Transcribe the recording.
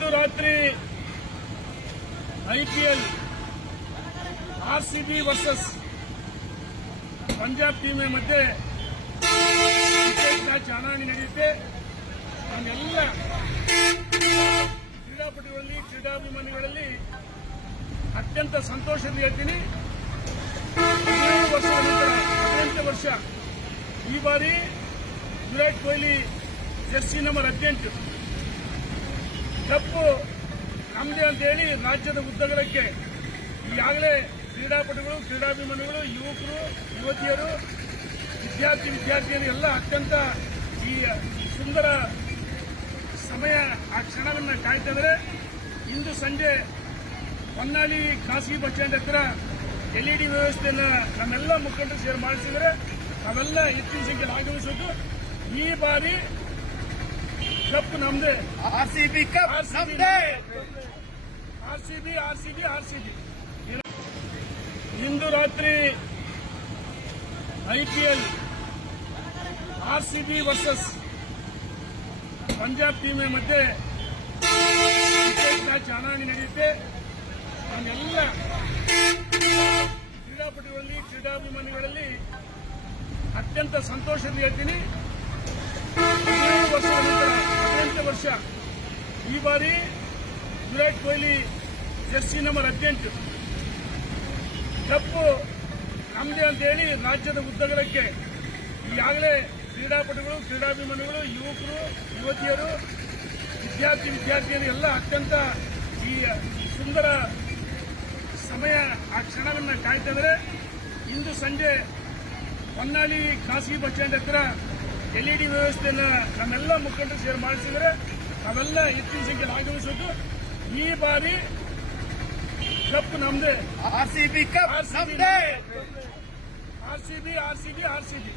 ಇಂದು ರಾತ್ರಿ IPL RCB versus Punjab team ಮಧ್ಯೆ ಚೆನ್ನಾಗಿ ಮ್ಯಾಚ್ ಹಣಾಹಣಿ ನಡೆಯುತ್ತೆ. ನಮ್ಮೆಲ್ಲ ಕ್ರೀಡಾಪಟುಗಳಲ್ಲಿ, ಕ್ರೀಡಾಭಿಮಾನಿಗಳಲ್ಲಿ ಅತ್ಯಂತ ಸಂತೋಷದಿಂದ ಹೇಳ್ತೀನಿ ಹದಿನೆಂಟು ವರ್ಷ ಈ ಬಾರಿ ವಿರಾಟ್ ಕೊಹ್ಲಿ ಜೆರ್ಸಿ ನಂಬರ್ ಹದಿನೆಂಟು. ಕಪ್ಪು ನಮ್ಮದೇ ಅಂತ ಹೇಳಿ ರಾಜ್ಯದ ಉದ್ದಗಲಕ್ಕೆ ಈಗಾಗಲೇ ಕ್ರೀಡಾಪಟುಗಳು, ಕ್ರೀಡಾಭಿಮಾನಿಗಳು, ಯುವಕರು, ಯುವತಿಯರು, ವಿದ್ಯಾರ್ಥಿ, ವಿದ್ಯಾರ್ಥಿಯರು ಎಲ್ಲ ಅತ್ಯಂತ ಈ ಸುಂದರ ಸಮಯ ಆ ಕ್ಷಣವನ್ನು ಕಾಯ್ತಾ ಇಂದು ಸಂಜೆ ಹೊನ್ನಾಳಿ ಖಾಸಗಿ ಬಸ್ ಸ್ಟ್ಯಾಂಡ್ ಹತ್ರ ಎಲ್ಇಡಿ ವ್ಯವಸ್ಥೆಯನ್ನು ನಮ್ಮೆಲ್ಲ ಮುಖಂಡರು ಸೇರಿ ಮಾಡಿಸಿದರೆ ನಾವೆಲ್ಲ ಹೆಚ್ಚಿನ ಸಂಖ್ಯೆಯಲ್ಲಿ ಆಗಮಿಸೋದು ಈ ಬಾರಿ ಕಪ್ ನಮ್ದೇ. ಆರ್ಸಿಬಿ ಕಪ್ ನಮ್ದೇ. ಆರ್ ಸಿ ಬಿ ಇಂದು ರಾತ್ರಿ I P L R C B versus Punjab team ಮಧ್ಯೆ ಚೆನ್ನಾಗಿ ನಡೆಯುತ್ತೆ. ನಮ್ಮೆಲ್ಲ ಕ್ರೀಡಾಪಟುಗಳಲ್ಲಿ ಕ್ರೀಡಾಭಿಮಾನಿಗಳಲ್ಲಿ ಅತ್ಯಂತ ಸಂತೋಷದಿಂದ ಹೇಳ್ತೀನಿ. ಹದಿನೇಳು ವರ್ಷ. ಈ ಬಾರಿ ವಿರಾಟ್ ಕೊಹ್ಲಿ ಜರ್ಸಿ ನಂಬರ್ ಹದಿನೆಂಟು. ತಪ್ಪು ನಮ್ಮದೇ ಅಂತ ಹೇಳಿ ರಾಜ್ಯದ ಉದ್ದಗಲಕ್ಕೆ ಈಗಾಗಲೇ ಕ್ರೀಡಾಪಟುಗಳು, ಕ್ರೀಡಾಭಿಮಾನಿಗಳು, ಯುವಕರು, ಯುವತಿಯರು, ವಿದ್ಯಾರ್ಥಿ, ವಿದ್ಯಾರ್ಥಿಯರು ಎಲ್ಲ ಅತ್ಯಂತ ಈ ಸುಂದರ ಸಮಯ ಆ ಕ್ಷಣವನ್ನು ಕಾಯ್ತಾ ಇದ್ದಾರೆ. ಇಂದು ಸಂಜೆ ಹೊನ್ನಾಳಿ ಖಾಸಗಿ ಬಸ್ ಸ್ಟ್ಯಾಂಡ್ ಹತ್ರ ಡಿ ವ್ಯವಸ್ಥೆಯನ್ನು ನಮ್ಮೆಲ್ಲ ಮುಖಂಡರು ಶೇರ್ ಮಾಡಿಸಿದರೆ ನಾವೆಲ್ಲ ಹೆಚ್ಚಿನ ಸಂಖ್ಯೆಯಲ್ಲಿ ಆಗಮಿಸೋದು ಈ ಬಾರಿ ಕಪ್ ನಮ್ದೇ. RCB cup B R C RCB